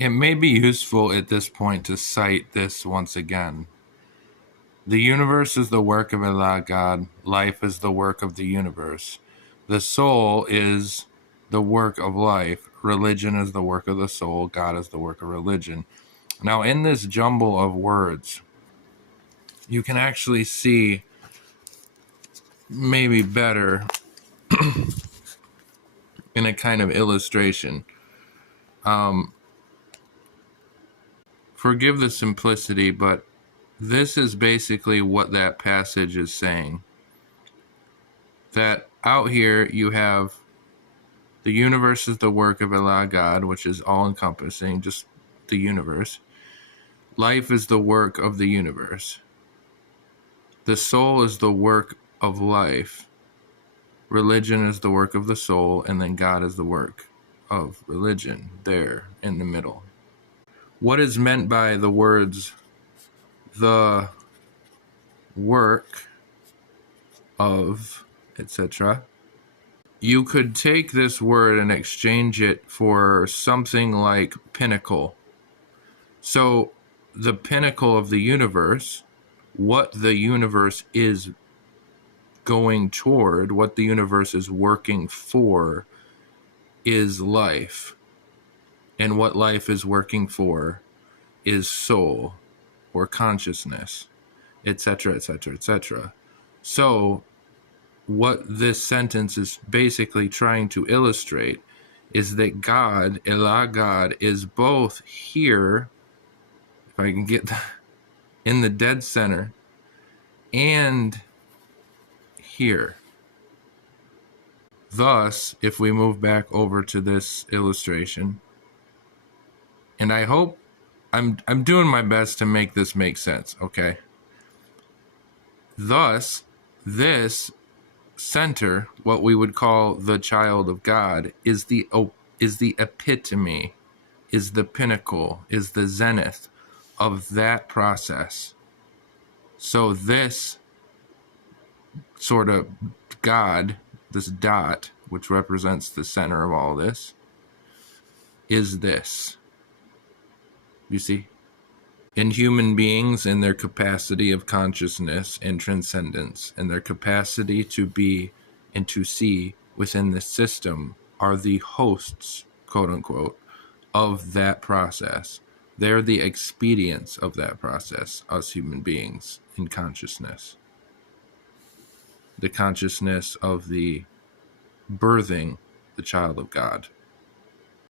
It may be useful at this point to cite this once again. The universe is the work of Allah God. Life is the work of the universe. The soul is the work of life. Religion is the work of the soul. God is the work of religion. Now, in this jumble of words, you can actually see maybe better in a kind of illustration. Forgive the simplicity, but this is basically what that passage is saying. That out here you have the universe is the work of Allah God, which is all-encompassing, just the universe. Life is the work of the universe. The soul is the work of life. Religion is the work of the soul, and then God is the work of religion, there in the middle. What is meant by the words, the work of, etc.? You could take this word and exchange it for something like pinnacle. So the pinnacle of the universe, what the universe is going toward, what the universe is working for, is life. And what life is working for is soul or consciousness, etc., etc., etc. So what this sentence is basically trying to illustrate is that God, Allah God, is both here, if I can get in the dead center, and here. Thus, if we move back over to this illustration, and I hope I'm doing my best to make this make sense, okay? Thus, this center, what we would call the child of God, is the epitome, is the pinnacle, is the zenith of that process. So this sort of God, this dot, which represents the center of all this, is this. You see? In human beings, in their capacity of consciousness and transcendence, and their capacity to be and to see within the system, are the hosts, quote unquote, of that process. They're the expedients of that process, us human beings in consciousness. The consciousness of the birthing the child of God.